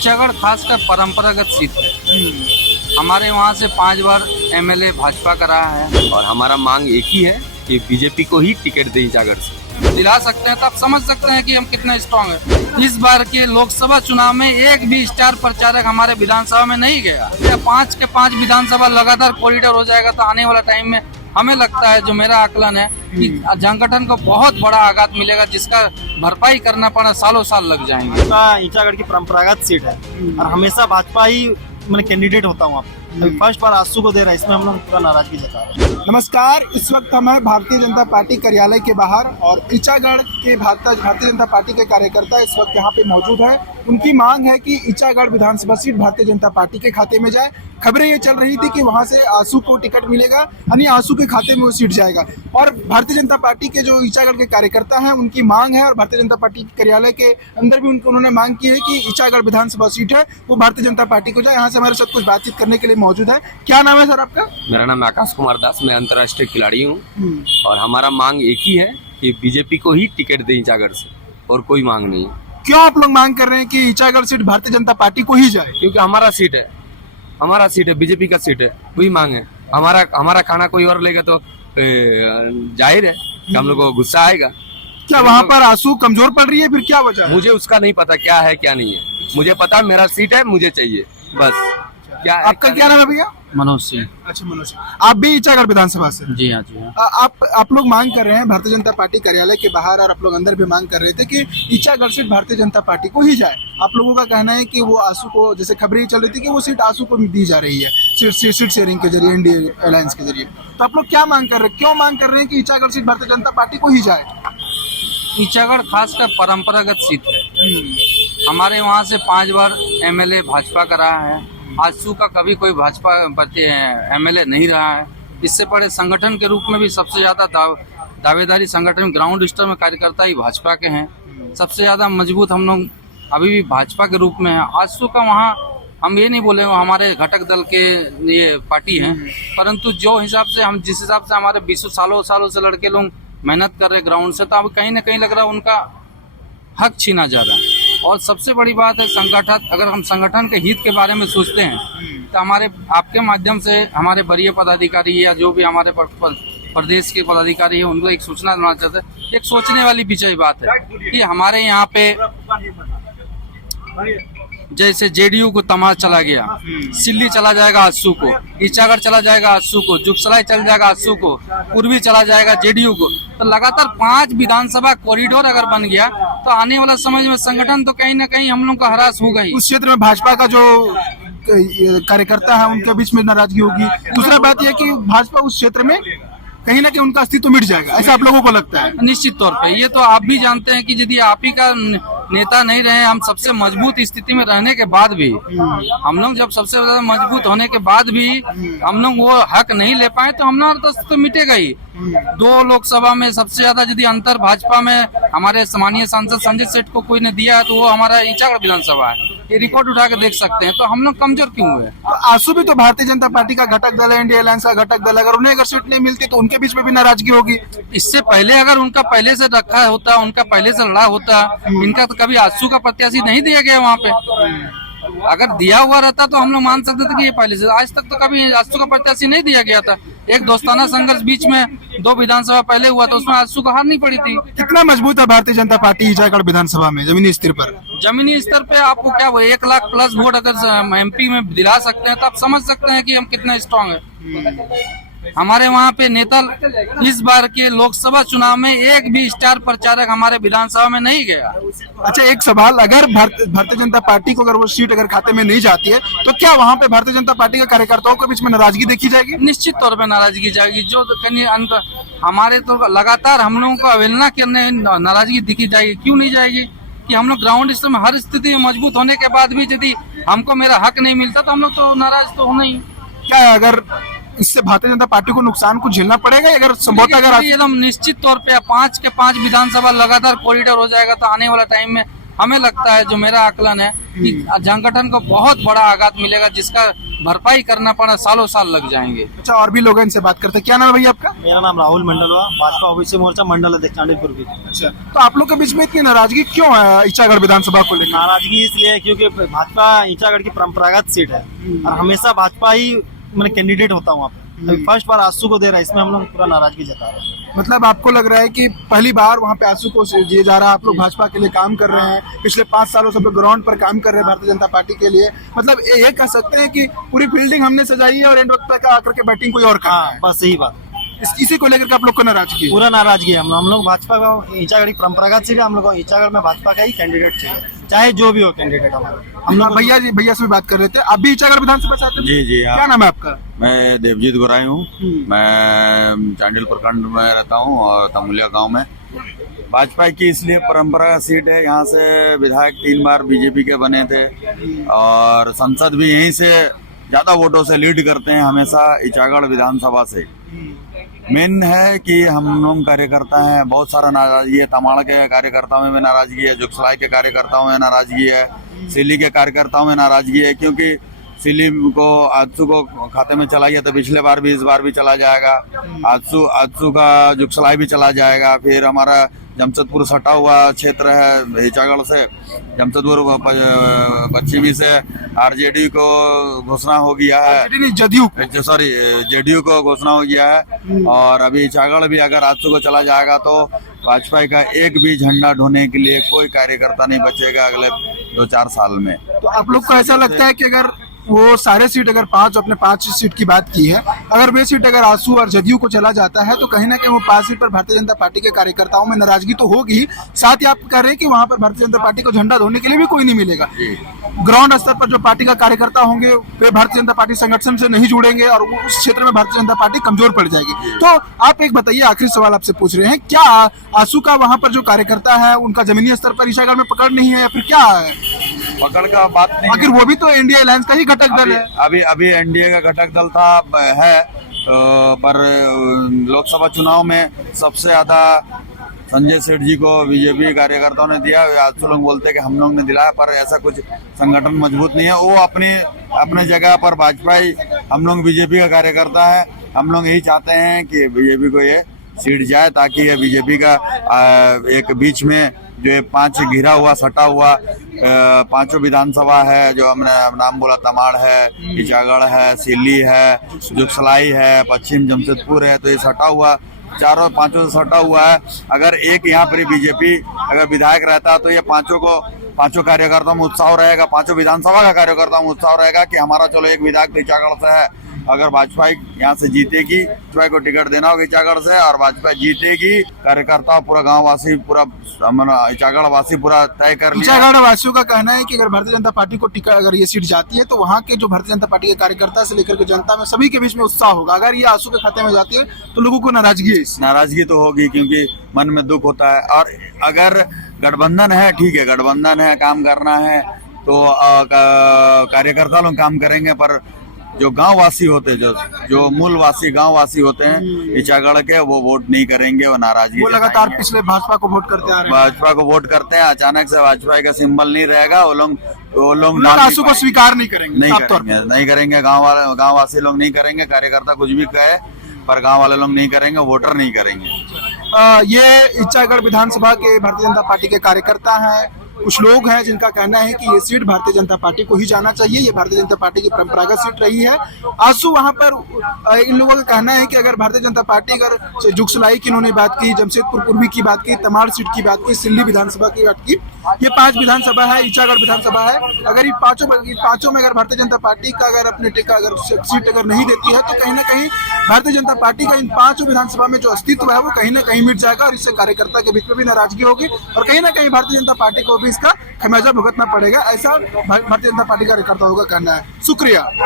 ईचागढ़ खासकर परंपरागत सीट है। हमारे वहाँ से 5 बार एमएलए भाजपा का रहा है और हमारा मांग एक ही है कि बीजेपी को ही टिकट दे ईचागढ़ से। दिला सकते हैं तो आप समझ सकते हैं कि हम कितने स्ट्रांग हैं। इस बार के लोकसभा चुनाव में एक भी स्टार प्रचारक हमारे विधानसभा में नहीं गया। 5 के 5 विधानसभा लगातार कॉरिडोर हो जाएगा तो आने वाला टाइम में हमें लगता है, जो मेरा आकलन है, कि संगठन को बहुत बड़ा आघात मिलेगा, जिसका भरपाई करना पड़ा सालों साल लग जाएंगे। ईचागढ़ की परंपरागत सीट है और हमेशा भाजपा ही मैंने कैंडिडेट होता हूँ। अभी फर्स्ट बार आसू को दे रहा है, इसमें हम लोग पूरा नाराजगी जता रहे हैं। नमस्कार, इस वक्त हम हैं भारतीय जनता पार्टी कार्यालय के बाहर और ईचागढ़ के भारतीय जनता पार्टी के कार्यकर्ता इस वक्त यहाँ पे मौजूद हैं। उनकी मांग है कि ईचागढ़ विधानसभा सीट भारतीय जनता पार्टी के खाते में जाए। खबरें ये चल रही थी कि वहां से आसू को टिकट मिलेगा, यानी आसू के खाते में वो सीट जाएगा। और भारतीय जनता पार्टी के जो ईचागढ़ के कार्यकर्ता हैं उनकी मांग है, और भारतीय जनता पार्टी कार्यालय के अंदर भी उन्होंने मांग की है कि ईचागढ़ विधानसभा सीट है वो भारतीय जनता पार्टी को जाए। यहाँ से हमारे साथ कुछ बातचीत करने के लिए मौजूद है। क्या नाम है सर आपका? मेरा नाम आकाश कुमार दास, मैं अंतर्राष्ट्रीय खिलाड़ी हूँ और हमारा मांग एक ही है कि बीजेपी को ही टिकट दे ईचागढ़ से, और कोई मांग नहीं है। क्यों आप लोग मांग कर रहे हैं कि ईचागढ़ सीट भारतीय जनता पार्टी को ही जाए? क्योंकि हमारा सीट है, बीजेपी का सीट है, वही मांग है। हमारा खाना कोई और लेगा तो जाहिर है कि हम लोग को गुस्सा आएगा। क्या वहाँ पर आसू कमजोर पड़ रही है, फिर क्या वजह है? मुझे उसका नहीं पता क्या है क्या नहीं है। मुझे पता मेरा सीट है, मुझे चाहिए बस। क्या है, आपका क्या नाम है भैया? मनोज सिंह। अच्छा, मनोज सिंह। आप भी ईचागढ़ विधानसभा से? जी हाँ, जी हाँ। आप लोग मांग कर रहे हैं भारतीय जनता पार्टी कार्यालय के बाहर, और आप लोग अंदर भी मांग कर रहे थे कि ईचागढ़ सीट भारतीय जनता पार्टी को ही जाए। आप लोगों का कहना है कि वो आसू को, जैसे खबरें चल रही थी कि वो सीट आसू को दी जा रही है सीट शेयरिंग के जरिए, इंडिया अलायंस के जरिए। तो आप लोग क्या मांग कर रहे हैं, क्यों मांग कर रहे हैं कि ईचागढ़ सीट भारतीय जनता पार्टी को ही जाए? ईचागढ़ खासकर परंपरागत सीट है। हमारे वहाँ से 5 बार एमएलए भाजपा का रहा है। आसू का कभी कोई भाजपा एमएलए नहीं रहा है। इससे पहले संगठन के रूप में भी सबसे ज्यादा दावेदारी संगठन ग्राउंड स्तर में कार्यकर्ता ही भाजपा के हैं। सबसे ज्यादा मजबूत हम लोग अभी भी भाजपा के रूप में है। आसू का वहाँ हम ये नहीं बोले हमारे घटक दल के ये पार्टी है, परंतु जो हिसाब से हम जिस हिसाब से हमारे 20 सालों से लड़के लोग मेहनत कर रहे ग्राउंड से, तो अब कहीं ना कहीं लग रहा है उनका हक छीना जा रहा है। और सबसे बड़ी बात है संगठन, अगर हम संगठन के हित के बारे में सोचते हैं तो हमारे आपके माध्यम से हमारे वरीय पदाधिकारी या जो भी हमारे प्रदेश के पदाधिकारी हैं उनको एक सूचना देना चाहते हैं। एक सोचने वाली विषय बात है कि हमारे यहाँ पे जैसे जेडीयू को तमाश चला गया, सिल्ली चला जाएगा आसू को, ईचागढ़ चला जाएगा आसू को, जुगसराय चल जाएगा आसू को, पूर्वी चला जाएगा जेडीयू को। तो लगातार 5 विधानसभा कॉरिडोर अगर बन गया तो आने वाला समय में संगठन तो कहीं ना कहीं हम लोग का हरास होगा ही। उस क्षेत्र में भाजपा का जो कार्यकर्ता है उनके बीच में नाराजगी होगी। दूसरा बात यह कि भाजपा उस क्षेत्र में कहीं ना कहीं उनका अस्तित्व मिट जाएगा, ऐसा आप लोगों को लगता है? निश्चित तौर पे ये तो आप भी जानते हैं कि यदि आप ही का नेता नहीं रहे, हम सबसे मजबूत स्थिति में रहने के बाद भी, हम लोग जब सबसे ज्यादा मजबूत होने के बाद भी हम लोग वो हक नहीं ले पाए तो हम लोग तो मिटेगा ही। 2 लोकसभा में सबसे ज्यादा यदि अंतर भाजपा में हमारे सम्मानीय सांसद संजय सेठ को कोई ने दिया है तो वो हमारा ईचागढ़ विधानसभा है। ये रिकॉर्ड उठा के देख सकते हैं। तो हम लोग कमजोर क्यों हुए? तो आसू भी तो भारतीय जनता पार्टी का घटक दल है, इंडिया अलायंस का घटक दल। अगर उन्हें सीट नहीं मिलती तो उनके बीच में भी नाराजगी होगी। इससे पहले अगर उनका पहले से रखा होता, उनका पहले से लड़ा होता, इनका तो कभी आसू का प्रत्याशी नहीं दिया गया वहाँ पे। अगर दिया हुआ रहता तो हम लोग मान सकते थे कि ये पहले से, आज तक तो कभी आसू का प्रत्याशी नहीं दिया गया था। एक दोस्ताना संघर्ष बीच में 2 विधानसभा पहले हुआ था, उसमें आसू का हार नहीं पड़ी थी। कितना मजबूत है भारतीय जनता पार्टी ईचागढ़ विधानसभा में जमीनी स्तर पर? जमीनी स्तर पे आपको क्या 1 लाख प्लस वोट अगर एमपी में दिला सकते हैं तो आप समझ सकते हैं कि हम कितने स्ट्रांग हैं। हमारे वहाँ पे नेता इस बार के लोकसभा चुनाव में एक भी स्टार प्रचारक हमारे विधानसभा में नहीं गया। अच्छा, एक सवाल, अगर भारतीय जनता पार्टी को अगर वो सीट अगर खाते में नहीं जाती है तो क्या वहाँ पे भारतीय जनता पार्टी के कार्यकर्ताओं के बीच में नाराजगी देखी जाएगी? निश्चित तौर पे नाराजगी जाएगी। जो हमारे तो लगातार हम लोगों को अवहेलना करने नाराजगी दिखी जाएगी। क्यों नहीं जाएगी? कि हम लोग ग्राउंड स्तर में हर स्थिति में मजबूत होने के बाद भी यदि हमको मेरा हक नहीं मिलता तो हम लोग तो नाराज तो होना ही। क्या अगर इससे भारतीय जनता पार्टी को नुकसान कुछ झेलना पड़ेगा? अगर संभवतः अगर एकदम निश्चित तौर पे 5 के 5 विधानसभा लगातार कॉरिडोर हो जाएगा तो आने वाला टाइम में हमें लगता है, जो मेरा आकलन है, कि संगठन को बहुत बड़ा आघात मिलेगा, जिसका भरपाई करना पड़ा, सालों साल लग जाएंगे। अच्छा, और भी लोग हैं, इनसे बात करते हैं। क्या नाम है भैया आपका? मेरा नाम राहुल मंडल हुआ, भाजपा ओबीसी मोर्चा मंडल अध्यक्ष चांदीपुर की। अच्छा, तो आप लोग के बीच में इतनी नाराजगी क्यों है इचागढ़ विधानसभा को लेकर? नाराजगी इसलिए है क्योंकि भाजपा ईचागढ़ की परंपरागत सीट है और हमेशा भाजपा ही मैंने कैंडिडेट होता हूँ वहाँ पे। अभी फर्स्ट बार आसू को दे रहा है, इसमें हम लोग पूरा नाराजगी जता रहे हैं। मतलब आपको लग रहा है कि पहली बार वहाँ पे आंसू को दिया जा रहा है, आप लोग भाजपा के लिए काम कर रहे हैं, पिछले 5 सालों से ग्राउंड पर काम कर रहे हैं भारतीय जनता पार्टी के लिए, मतलब ये कह सकते हैं कि पूरी फील्डिंग हमने सजाई है और एंड वक्त तक आकर के बैटिंग कोई और कर रहा है। बस यही बात, इसी को लेकर के आप लोग को नाराजगी है? पूरा नाराजगी है। हम लोग भाजपा का ईचागढ़ की परंपरागत सीट है, हम लोग को ईचागढ़ में भाजपा का ही कैंडिडेट चाहिए, चाहे जो भी हो कैंडिडेट हमारा। हम लोग भैया से भी बात कर रहे थे। आप भी इचागढ़ विधानसभा से आते हैं? जी जी हाँ। क्या नाम है आपका? मैं देवजीत गोराई हूँ। मैं चांडिल प्रखंड में रहता हूँ और तमुलिया गांव में। भाजपा की इसलिए परंपरा सीट है, यहाँ से विधायक 3 बार बीजेपी के बने थे और संसद भी यहीं से ज्यादा वोटों से लीड करते हैं हमेशा इचागढ़ विधानसभा से। मेन है कि हम लोग कार्यकर्ता हैं, बहुत सारा नाराजगी है, तमाड़ के कार्यकर्ताओं में भी नाराजगी है, जुगसलाई के कार्यकर्ताओं में नाराजगी है, सिल्ली के कार्यकर्ताओं में नाराजगी है, क्योंकि सिल्ली को आजसू को खाते में चला गया तो पिछले बार भी इस बार भी चला जाएगा। आजसू का जुगसलाई भी चला जाएगा। फिर हमारा जमशेदपुर सटा हुआ क्षेत्र है इचागढ़ से, जमशेदपुर पश्चिमी से आरजेडी को घोषणा हो गया है, जेडीयू को घोषणा हो गया है। और अभी इचागढ़ भी अगर आजसू को चला जाएगा तो भाजपा का एक भी झंडा ढोने के लिए कोई कार्यकर्ता नहीं बचेगा अगले 2-4 साल में। तो आप लोग को ऐसा लगता है कि अगर वो सारे सीट, अगर 5 अपने 5 सीट की बात की है, अगर वे सीट अगर आसू और जदयू को चला जाता है तो कहीं ना कहीं वो 5 सीट पर भारतीय जनता पार्टी के कार्यकर्ताओं में नाराजगी तो होगी, साथ ही आप कह रहे हैं कि वहां पर भारतीय जनता पार्टी को झंडा धोने के लिए भी कोई नहीं मिलेगा। ग्राउंड स्तर पर जो पार्टी का कार्यकर्ता होंगे वे भारतीय जनता पार्टी संगठन से नहीं जुड़ेंगे और उस क्षेत्र में भारतीय जनता पार्टी कमजोर पड़ जाएगी। तो आप एक बताइए, आखिरी सवाल आपसे पूछ रहे हैं, क्या आसू का वहां पर जो कार्यकर्ता है उनका जमीनी स्तर पर इचागढ़ में पकड़ नहीं है या फिर क्या है? पकड़ का बात नहीं, आखिर वो भी तो एनडीए अलायंस का ही घटक दल है। अभी एनडीए का घटक दल था है, पर लोकसभा चुनाव में सबसे ज्यादा संजय सेठ जी को बीजेपी कार्यकर्ताओं ने दिया। आज तो लोग बोलते हैं कि हम लोग ने दिलाया, पर ऐसा कुछ संगठन मजबूत नहीं है। वो अपने जगह पर भाजपा ही, हम लोग बीजेपी का कार्यकर्ता है। हम लोग यही चाहते हैं कि बीजेपी को ये सीट जाए ताकि ये बीजेपी का एक बीच में जो 5 घिरा हुआ सटा हुआ 5 विधानसभा है, जो हमने नाम बोला, तमाड़ है, इचागढ़ है, सिल्ली है, जुगसलाई है, पश्चिम जमशेदपुर है, तो ये सटा हुआ 4-5 से सटा हुआ है। अगर एक यहाँ पर बीजेपी अगर विधायक रहता तो ये 5 कार्यकर्ताओं में उत्साह रहेगा, 5 विधानसभा का कार्यकर्ताओं में उत्साह रहेगा कि हमारा चलो एक विधायक तो इचागढ़ से है। अगर भाजपा यहाँ से जीतेगी, भाजपा को टिकट देना होगा इचागढ़ से, और भाजपा जीतेगी, कार्यकर्ता पूरा गाँव वासी, पूरा इचागढ़ वासी पूरा तय कर लिया। इचागढ़ वासियों का कहना है कि अगर भारतीय जनता पार्टी को टिकट, अगर ये सीट जाती है तो वहाँ के जो भारतीय जनता पार्टी के कार्यकर्ता से लेकर के जनता में सभी के बीच में उत्साह होगा। अगर ये आंसू के खाते में जाती है तो लोगों को नाराजगी है। नाराजगी तो होगी, क्योंकि मन में दुख होता है। और अगर गठबंधन है, ठीक है, गठबंधन है, काम करना है तो कार्यकर्ता लोग काम करेंगे, पर जो गांव वासी होते, जो मूलवासी गांव वासी होते हैं इचागढ़ के, वो वोट नहीं करेंगे, वो नाराजगी। वो लगातार पिछले भाजपा को वोट करते आ रहे हैं। भाजपा को वोट करते हैं, अचानक से भाजपा का सिंबल नहीं रहेगा, वो लोग आंसू को स्वीकार नहीं करेंगे। नहीं करेंगे गाँव वासी लोग नहीं करेंगे। कार्यकर्ता कुछ भी कहे, पर गाँव वाले लोग नहीं करेंगे, वोटर नहीं करेंगे। ये इचागढ़ विधानसभा के भारतीय जनता पार्टी के कार्यकर्ता हैं। कुछ लोग हैं जिनका कहना है कि ये सीट भारतीय जनता पार्टी को ही जाना चाहिए, ये भारतीय जनता पार्टी की परंपरागत सीट रही है। आंसू वहां पर इन लोगों का कहना है कि अगर भारतीय जनता पार्टी, अगर जुगसलाई की इन्होंने बात की, जमशेदपुर पूर्वी की बात की, तमाड़ सीट की बात की, सिल्ली विधानसभा की बात की, ये 5 विधानसभा है, इचागढ़ विधानसभा है। अगर ये पांचों में अगर भारतीय जनता पार्टी का अगर अपने टिका अगर सीट अगर नहीं देती है तो कहीं ना कहीं भारतीय जनता पार्टी का इन 5 विधानसभा में जो अस्तित्व है वो कहीं ना कहीं मिट जाएगा और इससे कार्यकर्ता के बीच में भी नाराजगी होगी और कहीं ना कहीं भारतीय जनता पार्टी को भी इसका खमियाजा भुगतना पड़ेगा, ऐसा भारतीय जनता पार्टी कार्यकर्ताओं का कहना है। शुक्रिया।